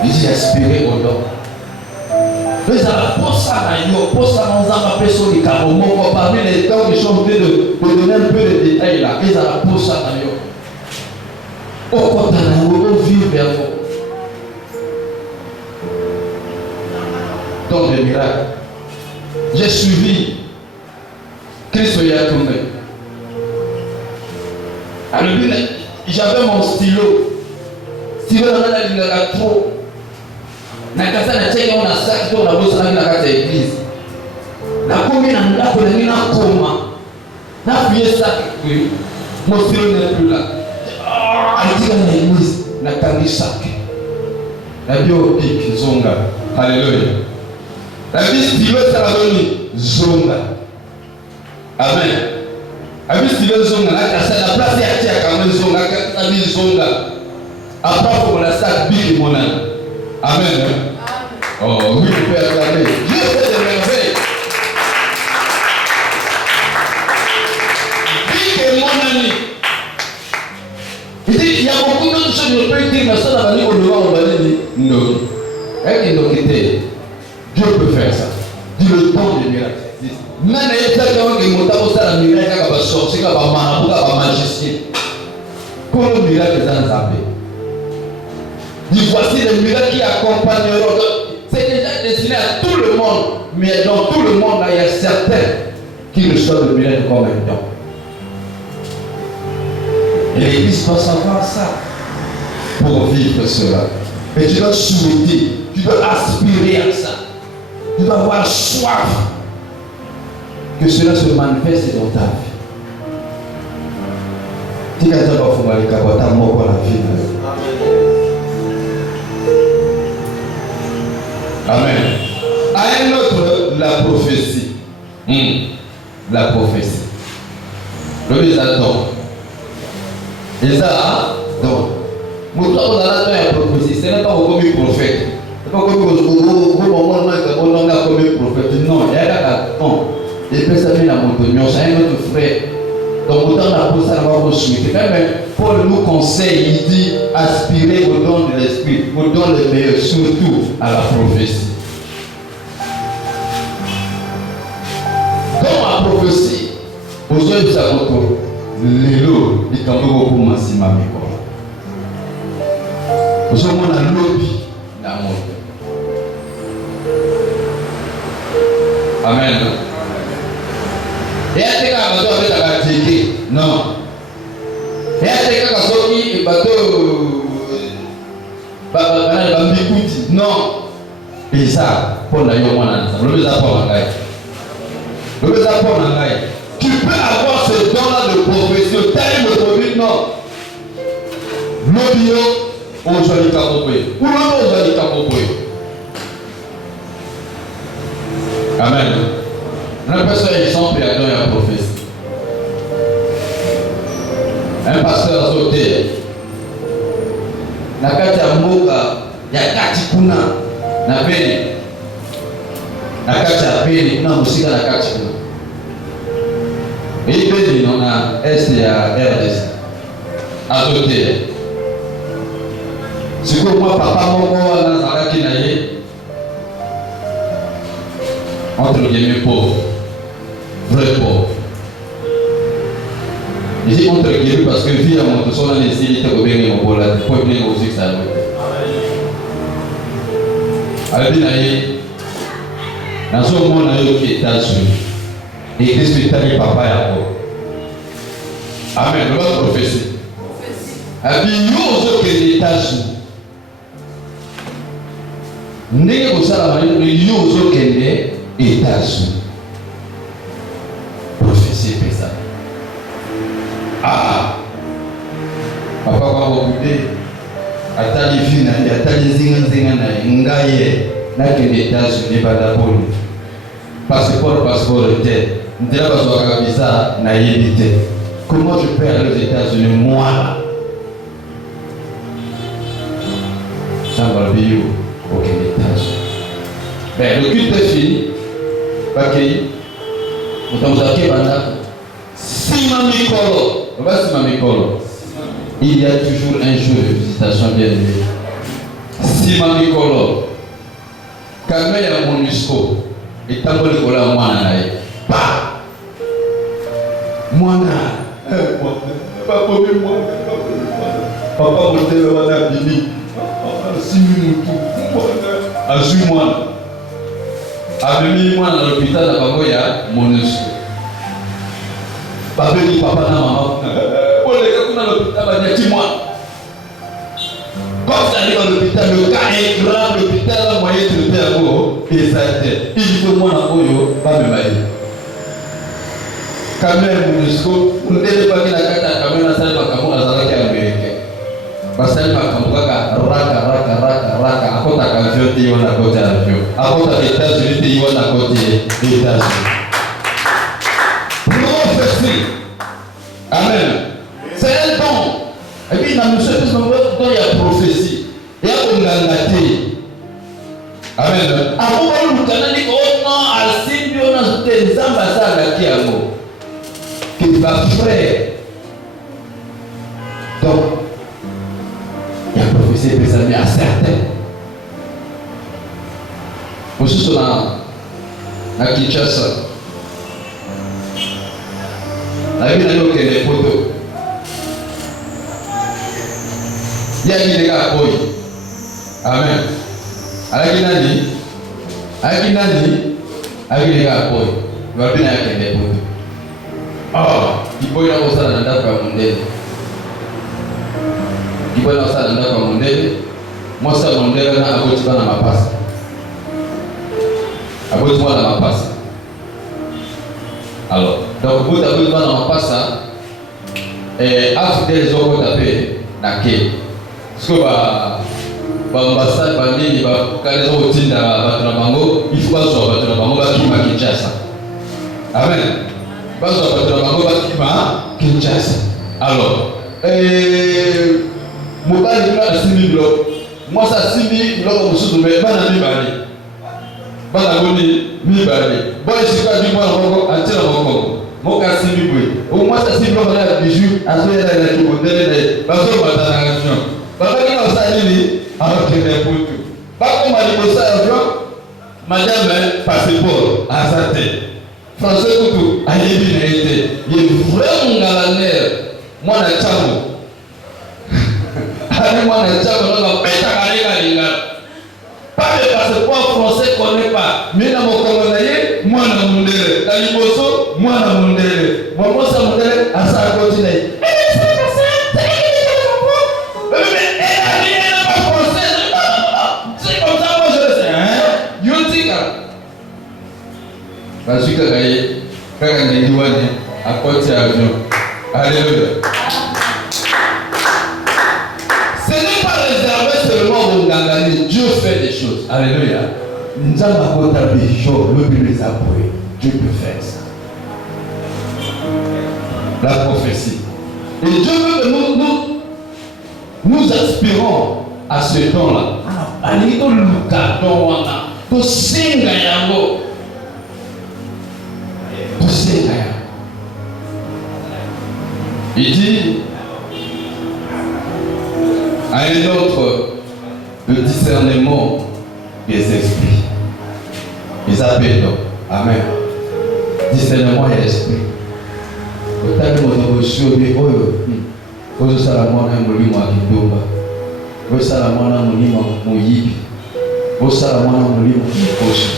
Il dit aspirez au don. Mais à la poste à nous a appelé sur les carreaux. Parmi les dons qui sont en train de donner un peu de détails là, ils à la poste à nous. Au côté de nous, au vivre vers vous. Don de miracle. J'ai suivi Christ y a tourné. Alors j'avais mon stylo. Stylo dans la ligne à trop. Nakasa na cheki on a sac on a bossa na kata église. Na combien na ndako na nina koma. Na pied sac oui. Mon stylo n'est plus là. Alitika na église na kangi sac. La bio pique zonga. Alléluia. La vie stylo ça la donne zonga. Amen. La vie stylo zonga na kasa la place ya tia kama zonga kata vie zonga. Après pour la sac bique mon âme. Amen. Oh oui, vous pouvez acclamer. Il dit, il y a beaucoup d'autres choses que je peux dire, mais ça n'a pas dit on va dire non. Avec une autorité, Dieu peut faire ça. Dieu le don des miracles. Même les gens qui ont monté à la miracle, qui ont sorti, qui ont marabout, qui ont magicien. Comment le miracle est dans la paix? Dit voici les miracles qui accompagneront. C'est déjà destiné à tout le monde. Mais dans tout le monde, là, il y a certains qui reçoivent le miracle comme un don. Et l'Église doit savoir ça pour vivre cela. Et tu dois souhaiter, tu dois aspirer à ça. Tu dois avoir soif que cela se manifeste dans ta vie. Tu vas dire parfois les capotes mort la vie. Amen. À un autre, la prophétie. La prophétie. Le Bézadon. Et ça, donc, nous sommes dans la prophétie. Ce n'est pas comme un prophète. Ce n'est pas comme un prophète. Non, il y a un temps. Et puis ça vient la montagne. C'est un autre frère. Donc, autant la pousse à la souhaiter. Même Paul nous conseille, il dit aspirer au don de l'esprit, au don le meilleur, surtout à la prophétie. Dans la prophétie, aujourd'hui, ça retourne. Lelo, il y a beaucoup de massima mikola. Nous sommes dans le lobby dans le monde. Amen. Et à ce bateau avec la gatine, non. Et à ce bateau, non. Et ça, pour la yomana, le béza pour la gaille. Le béza pour la gaille. Tu peux avoir ce don-là de prophétie, tel le produit, non. L'obio, on joue les capopé. Ou l'on joue les capopé. Amen. Un pasteur exemple et adore la prophétie. Un pasteur sauté. Na kati ya mboka ya kati kuna na peni. Na kati ya peni kuna musika na kati kuna. Et puis, on a est et RDC. Azoté. Si vous moi, papa, mon Nazara qui naïe, entre guillemets pauvre, vrai pauvre. Je dis entre guillemets parce que vie à mon tout son les îles étaient au bien au bola, pour bien au succès. Alors, naïe, dans ce monde, naïe qui est États-Unis. Et Christ est allé papa et à Amen. Notre prophétie. Abi yozo que les États-Unis. N'est que ça la manière de yozo que les États-Unis. Prophétie pesa. Ah. Papa kwa bokude. Atali fina, atali zinga na ngaye na que les États-Unis badapoli. Passeport était. Comment je peux aller aux États-Unis, moi là? Ça va bien au États-Unis. Ben, le culte est fini. Ok. Il y a toujours un jour de visitation bien aimé. Simamikolo. Quand il y a mon MONUSCO. Et tant que le cola moi pas moi pas comme moi papa monte le wana bini si minutu azui-moi dans l'hôpital à Bagoya MONUSCO papa dit papa na maman pour les gars dans l'hôpital bah dis-moi quand ça arrive à l'hôpital le cas est grave l'hôpital moyen de faire et ça il faut moi na koyo pas me mailler quand même MONUSCO on ne délai pas que la carte quand même la salle va comme la salle qui est américaine parce que va comme raka à côté avion tu vas à côté avion à côté États-Unis tu vas à côté États-Unis prophétie amen c'est un don et puis dans monsieur tout il y a prophétie il y a ongangati amen avant le canal dit oh non assimbi on a des ambassades qui yango qui va frère donc mes amis, à certains. Vous souvenez à Kinshasa, la ville n'a eu aucun photos. Il y a des gars à Boy. Amen. Avec les gars à Boy. Il va bien avec les photos. Oh, il faut y avoir ça dans le monde. Il faut y avoir ça dans le monde. Moi, ça, mon Dieu, là, à côté de ma passe. À côté de moi, dans ma passe. Alors, donc, vous avez besoin dans ma passe, et après les autres, vous avez naqué. Parce que, l'ambassade, quand les autres tiennent dans la bango, il faut pas sur la bango, qui m'a quitté ça. Amen. Pas sur la bango, qui m'a quitté ça. Alors, mon père, il a 6 000 blocs. Moi, ça 6 000 blocs, on se met pas dans les balais. Pas dans les balais. Bon, je suis pas du moins encore, à tirer encore. Mon cas, 6 000 blocs. Au moins, ça 6 000 blocs, on a des bijoux, à ce moment-là, il y a tout le monde. Parce qu'on va dans la région. Parce que nous, on s'est dit, alors que les potes. Pas comme on dit ça, madame, passeport, à sa tête. Français Koutou, à l'évidence, il est vraiment galanaire. Moi, je suis moi, pas de passeport français qu'on n'est pas. Mais dans mon colonaïe, moi, dans mon délai. Dans l'Ibosso, moi, dans mon délai. Moi, ça, mon délai, à ça, continuer. Parce que quand on est douane, à côté de l'avion. Alléluia. Ce n'est pas réservé seulement aux Ngangani. Dieu fait des choses. Alléluia. Nous avons apporté des choses, le Bible les a appuyés. Dieu peut faire ça. La prophétie. Et Dieu veut que nous aspirons à ce temps-là. Alito lukato wana. To singa yango. Il dit à un autre le discernement des esprits. Ils appellent donc. Amen. Discernement et esprit. Au temps où nous avons reçu, nous salamons un molimo à Kindomba. Nous salamons un molimo à Moyibi. Nous salamons un molimo à Koshi.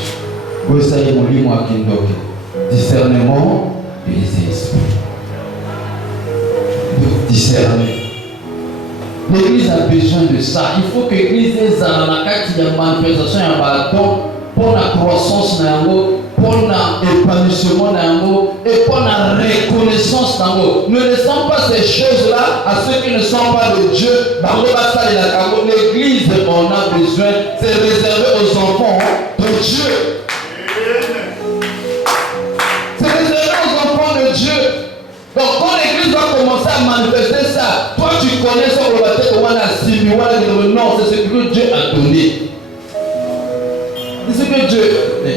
Nous salamons un molimo à Kindoki. Discernement des esprits. Discerner. L'église a besoin de ça. Il faut que l'église ait une manifestation et un bâton pour la croissance, pour l'épanouissement et pour la reconnaissance. Ne laissons pas ces choses-là à ceux qui ne sont pas de Dieu. L'église, on a besoin, c'est réservé aux enfants de Dieu. Donc quand l'église va commencer à manifester ça, toi tu connais ça, non, c'est ce que Dieu a donné. C'est ce que Dieu a donné.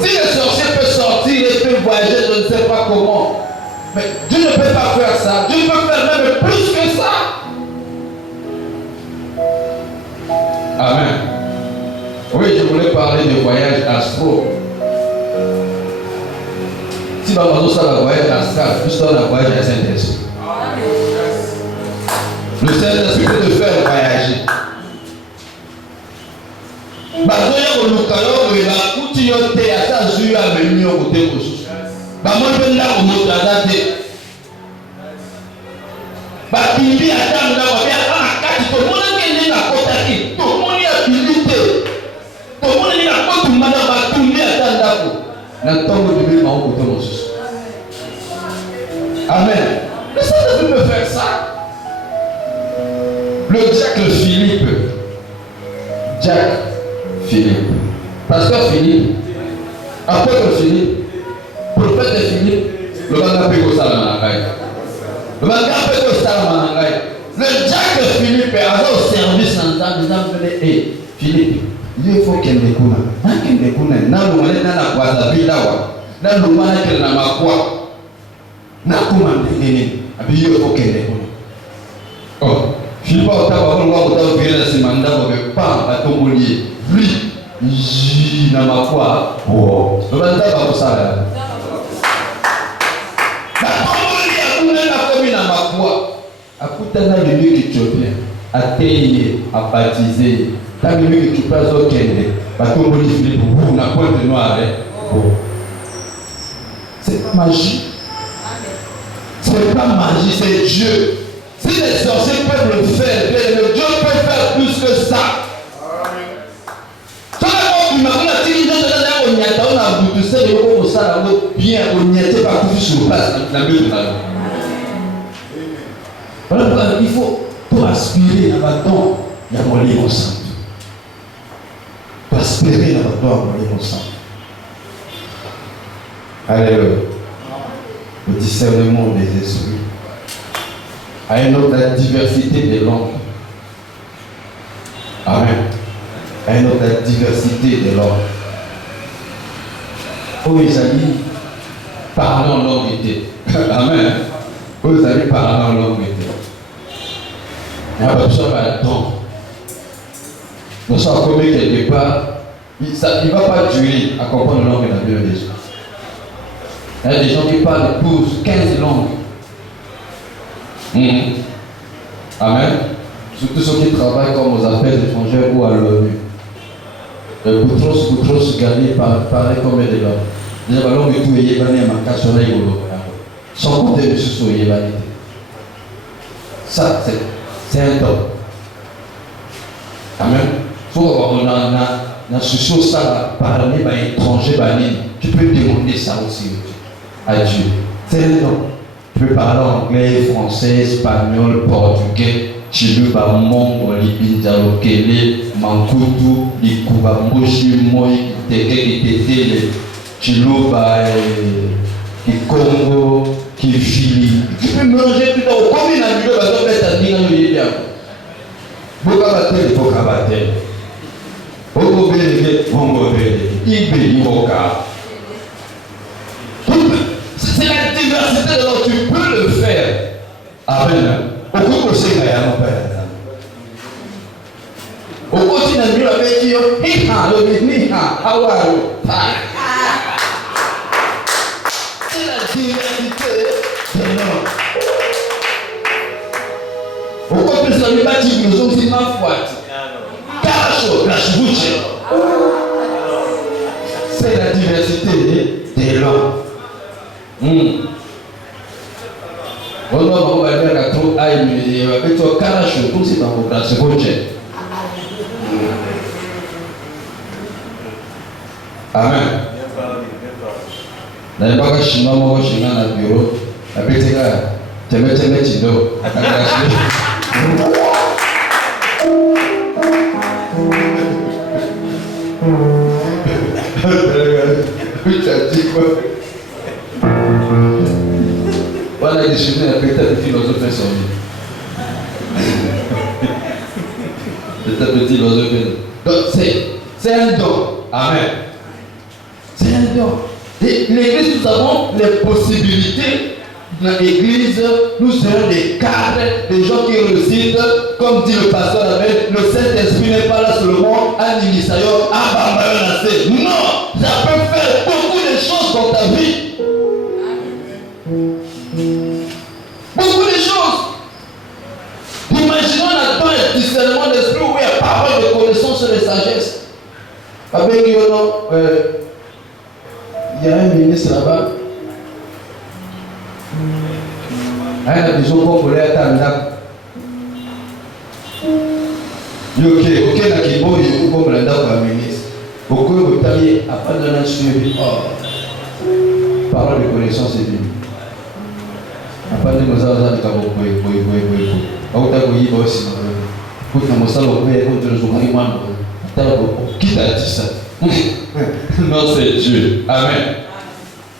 Si le sorcier peut sortir et peut voyager, je ne sais pas comment. Mais Dieu ne peut pas faire ça. Dieu peut faire même plus que ça. Amen. Oui, je voulais parler de voyage astro. Si vous avez un voyage astral, juste un voyage à Saint-Esprit. Le Saint-Esprit peut te faire voyager. Amen. Le Saint-Esprit peut faire ça. Le Jacques Philippe. Jacques Philippe. Pasteur Philippe. Apôtre Philippe. Prophète Philippe. Le manga peut go salamanangai. Le manga peut go salamanangai. Le Jacques Philippe est au service en temps de Philippe. Il faut qu'il me kuna. Qu'il me kuna. N'a l'oumalé n'a la croix bilawa. N'a l'oumalé qu'il n'a ma croix. N'a comment dégainer. Abi il faut qu'il me kuna. Oh. Philippe a viré la semaine avec pas à ton collier. Lui, il n'a pas quoi. Oh, le mandat va pour ça. La tombolie a coulé la commune à ma foi. À Koutana, le mieux que tu as atteigné, à baptiser. T'as le mieux que tu passes au Kenya. La tombolie, Philippe, vous n'a point de noir. C'est pas magie. C'est pas magie, c'est Dieu. Si les sorciers peuvent le faire, le Dieu peut faire plus que ça. Il faut pour aspirer à bâton, il y a mon livre saint. Pour aspirer à bâton, mon livre saint. Alléluia. Le discernement des esprits. À une autre, la diversité des langues. Amen. À une autre, la diversité des langues. Oh, les amis, parlons en langue était. Amen. Oh, les amis, parlons en langue était. Il n'y a pas besoin de temps. Nous sommes comme quelque part, il ne va pas durer à comprendre la langue de la Bible des gens. Il y a des gens qui parlent de 15 langues. Amen. Surtout ceux qui travaillent comme aux affaires étrangères ou à l'ONU. Boutros Ghali parlait comme des langues. Déjà, la langue est tout yébané à ma casse oreille ou sans compter le sous yébané. Ça, c'est un don. Amen. Il faut avoir un souci ça parler à l'étranger, tu peux demander ça aussi à Dieu. C'est un don. Tu peux parler anglais, français, espagnol, portugais, chiluba, mongoli, binjalokele, mankutu, likuba, moshi, moi, teke, chiluba, Congo, Kifili. Tu peux mélanger tout ça. Combien de milieu va te mettre à dire dans le yédia? Bokabatel, bokabatel. Bokobele, bongobele. Ibe, iboka. C'est la diversité de l'autre, tu peux le faire. Amen. Au côté de mon père. Au côté de Dieu avec Dieu, c'est la diversité de l'autre. Au côté de la bâtiment, nous sommes ma foi. Cache, cache, bouche. C'est la diversité de l'homme. On va faire un trop aïe, mais avec toi, cache, comme c'est dans vos classes, c'est bon. Amen. Na pas chinois, moi, chinois dans le bureau. Après, c'est là, tu mets chino. Tu as dit quoi? Voilà, les chinois, après, tu as dit philosophe et son vie. C'est un petit philosophe. Donc, c'est un don. Amen. C'est un don. Et l'église, nous avons les possibilités. Dans l'église, nous serons des cadres, des gens qui réussissent, comme dit le pasteur Amen. Le Saint-Esprit n'est pas là seulement à l'initiation, à Bambayon. Non, ça peut faire beaucoup de choses dans ta vie. Beaucoup de choses. Imaginons là-dedans un discernement d'esprit où il y a parole de connaissance et de sagesse. Avec il y a un ministre là-bas. Il y a des gens qui ont été à ok, na kibo il faut comme l'anda comme ministre. Beaucoup de tailler après de la suivi. Parole de connaissance et de après de nous avoir dit qu'on qui t'a dit ça? Non, c'est Dieu. Amen.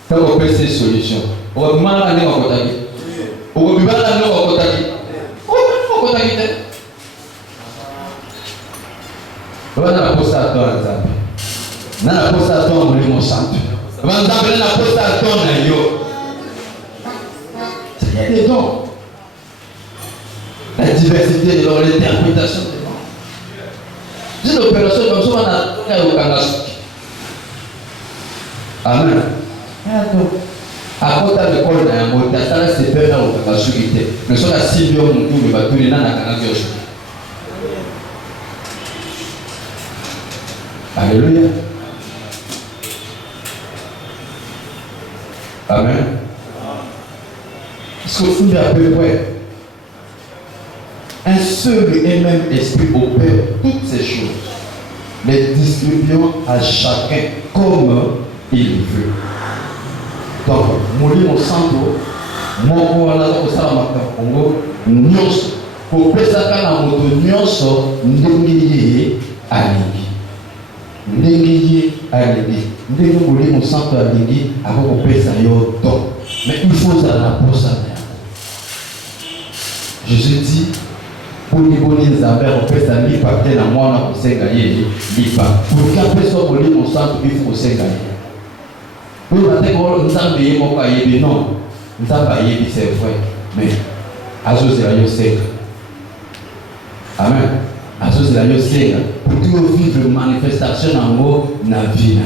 Quand on peut ces solutions, on va mal aller en contact. On va mal aller en contact. On va contact. On va la poste à toi, exemple. On la poste à toi, on va mon sang. On va la poste à toi, on yo. Il y a des dons. La diversité dans l'interprétation des langues. C'est une opération comme ça, on a au Kangasu. Amen. À côté de l'école, il y a un mot, ça c'est peur dans le Kangasu. Mais sur la cible, on trouve le bateau, il y a un Kangasu. Alléluia. Amen. Est-ce que vous avez à peu près un seul et même esprit opère toutes ces choses, les distribuant à chacun comme il veut. Donc, Mouli Monsanto, mon au Salamaka Congo, Nyos, pour Pesaka na moto Nyos, Ndengeye Alingi. Ndengeye Alingi. Ndengeye Mouli Monsanto Alingi, avant qu'on pèse à Yoto. Mais il faut ça pour ça. Jésus dit, pour les bonnes affaires, on peut s'allier par tel à moi, on peut s'engager, lipa. Pour qu'un peu soit volé, on sent qu'il faut s'engager. Pour la tête, nous avons payé mon paye, non, nous avons payé, c'est vrai. Mais, à ce c'est la yosek. Amen. À ce c'est la yosek. Pour que vous vivez une manifestation en haut, dans la vie.